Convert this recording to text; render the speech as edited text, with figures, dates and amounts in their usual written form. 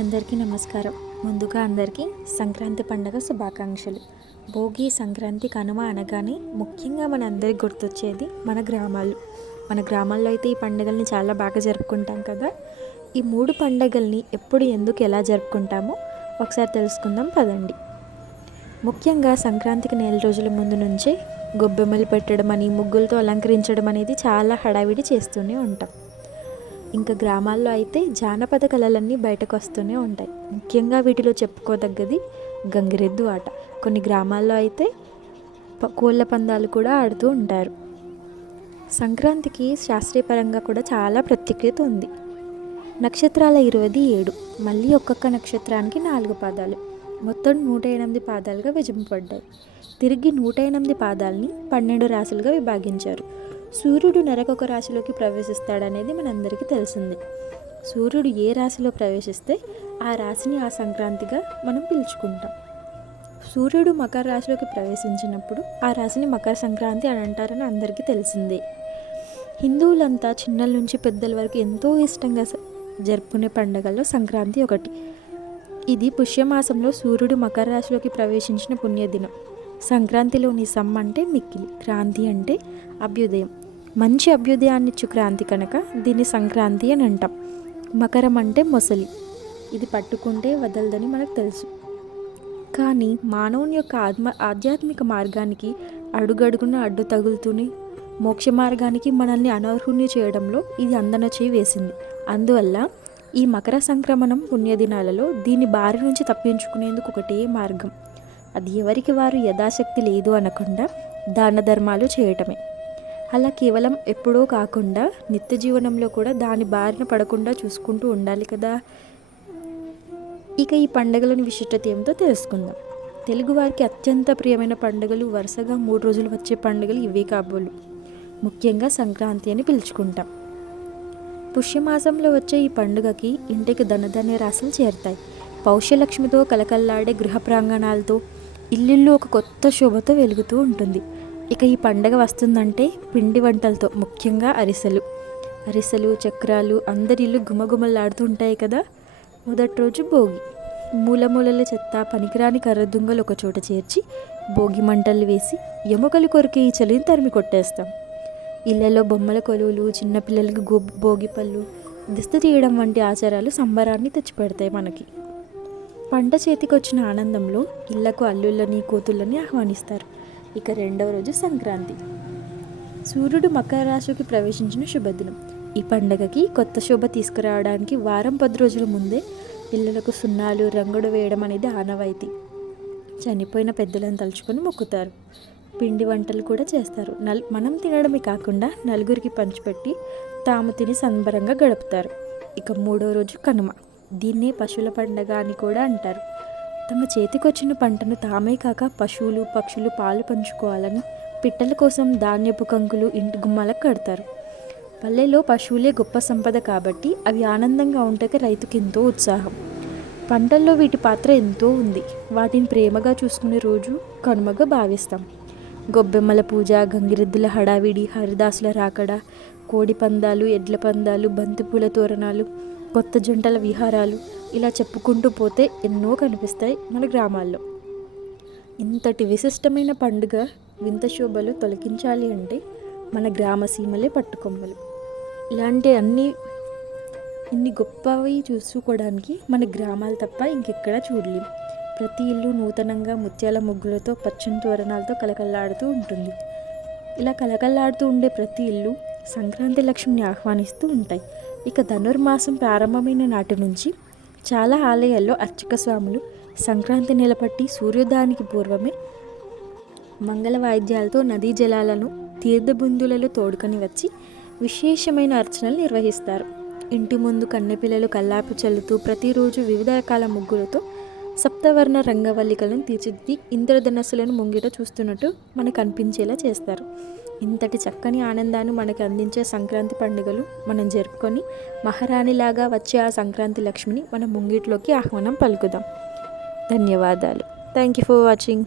అందరికీ నమస్కారం. ముందుగా అందరికీ సంక్రాంతి పండుగ శుభాకాంక్షలు. భోగి, సంక్రాంతి, కనుమ అనగానే ముఖ్యంగా మన అందరికి గుర్తొచ్చేది మన గ్రామాలు. మన గ్రామాల్లో అయితే ఈ పండుగల్ని చాలా బాగా జరుపుకుంటాం కదా. ఈ 3 పండుగల్ని ఎప్పుడు, ఎందుకు, ఎలా జరుపుకుంటామో ఒకసారి తెలుసుకుందాం పదండి. ముఖ్యంగా సంక్రాంతికి నెల రోజుల ముందు నుంచే గొబ్బెమ్మలు పెట్టడం అని, ముగ్గులతో అలంకరించడం అనేది చాలా హడావిడి చేస్తూనే ఉంటాం. ఇంకా గ్రామాల్లో అయితే జానపద కళలన్నీ బయటకు వస్తూనే ఉంటాయి. ముఖ్యంగా వీటిలో చెప్పుకోదగ్గది గంగిరెద్దు ఆట. కొన్ని గ్రామాల్లో అయితే కోళ్ళ పందాలు కూడా ఆడుతూ ఉంటారు. సంక్రాంతికి శాస్త్రీయపరంగా కూడా చాలా ప్రత్యేకత ఉంది. నక్షత్రాల 27, మళ్ళీ ఒక్కొక్క నక్షత్రానికి 4 పాదాలు, మొత్తం 108 పాదాలుగా విభజింపబడ్డాయి. తిరిగి 108 పాదాలని 12 రాశులుగా విభాగించారు. సూర్యుడు నెలకొక రాశిలోకి ప్రవేశిస్తాడనేది మనందరికీ తెలిసిందే. సూర్యుడు ఏ రాశిలో ప్రవేశిస్తే ఆ రాశిని ఆ సంక్రాంతిగా మనం పిలుచుకుంటాం. సూర్యుడు మకర రాశిలోకి ప్రవేశించినప్పుడు ఆ రాశిని మకర సంక్రాంతి అని అంటారని అందరికీ తెలిసిందే. హిందువులంతా చిన్నల నుంచి పెద్దల వరకు ఎంతో ఇష్టంగా జరుపుకునే పండుగల్లో సంక్రాంతి ఒకటి. ఇది పుష్యమాసంలో సూర్యుడు మకర రాశిలోకి ప్రవేశించిన పుణ్యదినం. సంక్రాంతిలోని సమ్ అంటే మిక్కిలి, క్రాంతి అంటే అభ్యుదయం, మంచి అభ్యుదయాన్నిచ్చు క్రాంతి కనుక దీన్ని సంక్రాంతి అని అంటాం. మకరం అంటే మొసలి, ఇది పట్టుకుంటే వదలదని మనకు తెలుసు. కానీ మానవుని యొక్క ఆధ్యాత్మిక మార్గానికి అడుగడుగున అడ్డు తగులుతూనే మోక్ష మార్గానికి మనల్ని అనర్హుని చేయడంలో ఇది అందన చేయి వేసింది. అందువల్ల ఈ మకర సంక్రమణం పుణ్యదినాలలో దీని బారి నుంచి తప్పించుకునేందుకు ఒకటే మార్గం. అది ఎవరికి వారు యథాశక్తి లేదు అనకుండా దాన ధర్మాలు చేయటమే. అలా కేవలం ఎప్పుడో కాకుండా నిత్య జీవనంలో కూడా దాని బారిన పడకుండా చూసుకుంటూ ఉండాలి కదా. ఇక ఈ పండుగలోని విశిష్టత ఏమిటో తెలుసుకుందాం. తెలుగువారికి అత్యంత ప్రియమైన పండుగలు వరుసగా 3 రోజులు వచ్చే పండుగలు ఇవే కాబోలు. ముఖ్యంగా సంక్రాంతి అని పిలుచుకుంటాం. పుష్యమాసంలో వచ్చే ఈ పండుగకి ఇంటికి ధనధాన్య రాశులు చేరుతాయి. పౌష్యలక్ష్మితో కలకల్లాడే గృహ ప్రాంగణాలతో ఇల్లు ఒక కొత్త శోభతో వెలుగుతూ ఉంటుంది. ఇక ఈ పండగ వస్తుందంటే పిండి వంటలతో, ముఖ్యంగా అరిసెలు, చక్రాలు అందరి ఇల్లు గుమగుమలాడుతూ ఉంటాయి కదా. మొదటి రోజు భోగి. మూలమూలల చెత్త, పనికిరాని కర్రదుంగలు ఒక చోట చేర్చి భోగి మంటలు వేసి ఎముకలు కొరికి ఈ చలిని తరిమి కొట్టేస్తాం. ఇళ్లలో బొమ్మల కొలువులు, చిన్నపిల్లలకు భోగి పళ్ళు, దిష్టి తీయడం వంటి ఆచారాలు సంబరాన్ని తెచ్చిపెడతాయి మనకి. పంట చేతికి వచ్చిన ఆనందంలో ఇళ్లకు అల్లుళ్ళని, కూతుళ్ళని ఆహ్వానిస్తారు. ఇక రెండవ రోజు సంక్రాంతి. సూర్యుడు మకర రాశికి ప్రవేశించిన శుభదినం. ఈ పండగకి కొత్త శోభ తీసుకురావడానికి వారం 10 రోజుల ముందే పిల్లలకు సున్నాలు, రంగుడు వేయడం అనేది ఆనవాయితీ. చనిపోయిన పెద్దలను తలుచుకొని మొక్కుతారు. పిండి వంటలు కూడా చేస్తారు. మనం తినడమే కాకుండా నలుగురికి పంచిపెట్టి తాము తిని సంబరంగా గడుపుతారు. ఇక 3వ రోజు కనుమ. దీన్నే పశువుల పండగ అని కూడా అంటారు. తమ చేతికొచ్చిన పంటను తామే కాక పశువులు, పక్షులు పాలు పంచుకోవాలని పిట్టల కోసం ధాన్యపు కంకులు ఇంటి గుమ్మాలకు కడతారు. పల్లెలో పశువులే గొప్ప సంపద కాబట్టి అవి ఆనందంగా ఉంటకి రైతుకి ఎంతో ఉత్సాహం. పంటల్లో వీటి పాత్ర ఎంతో ఉంది. వాటిని ప్రేమగా చూసుకునే రోజు కనుమగా భావిస్తాం. గొబ్బెమ్మల పూజ, గంగిరెద్దుల హడావిడి, హరిదాసుల రాకడ, కోడి పందాలు, ఎడ్ల పందాలు, బంతిపూల తోరణాలు, కొత్త జంటల విహారాలు, ఇలా చెప్పుకుంటూ పోతే ఎన్నో కనిపిస్తాయి మన గ్రామాల్లో. ఇంతటి విశిష్టమైన పండుగ వింత శోభలు తొలగించాలి అంటే మన గ్రామ సీమలే పట్టుకొమ్మలు. ఇలాంటి ఇన్ని గొప్పవి చూసుకోవడానికి మన గ్రామాలు తప్ప ఇంకెక్కడా చూడలేం. ప్రతి ఇల్లు నూతనంగా ముత్యాల ముగ్గులతో, పచ్చని తోరణాలతో కలకల్లాడుతూ ఉంటుంది. ఇలా కలకల్లాడుతూ ఉండే ప్రతి ఇల్లు సంక్రాంతి లక్ష్మిని ఆహ్వానిస్తూ ఉంటాయి. ఇక ధనుర్మాసం ప్రారంభమైన నాటి నుంచి చాలా ఆలయాల్లో అర్చక స్వాములు సంక్రాంతి నెలపట్టి సూర్యోదయానికి పూర్వమే మంగళ వాయిద్యాలతో నదీ జలాలను తీర్థబిందులలో తోడుకొని వచ్చి విశేషమైన అర్చనలు నిర్వహిస్తారు. ఇంటి ముందు కన్నెపిల్లలు కల్లాపు చల్లుతూ ప్రతిరోజు వివిధ రకాల ముగ్గులతో సప్తవర్ణ రంగవల్లికలను తీర్చిదిద్ది ఇంద్రధనస్సులను ముంగిట చూస్తున్నట్టు మనకు అనిపించేలా చేస్తారు. ఇంతటి చక్కని ఆనందాన్ని మనకు అందించే సంక్రాంతి పండుగలు మనం జరుపుకొని మహారాణిలాగా వచ్చే ఆ సంక్రాంతి లక్ష్మిని మన ముంగిట్లోకి ఆహ్వానం పలుకుదాం. ధన్యవాదాలు. Thank you for watching.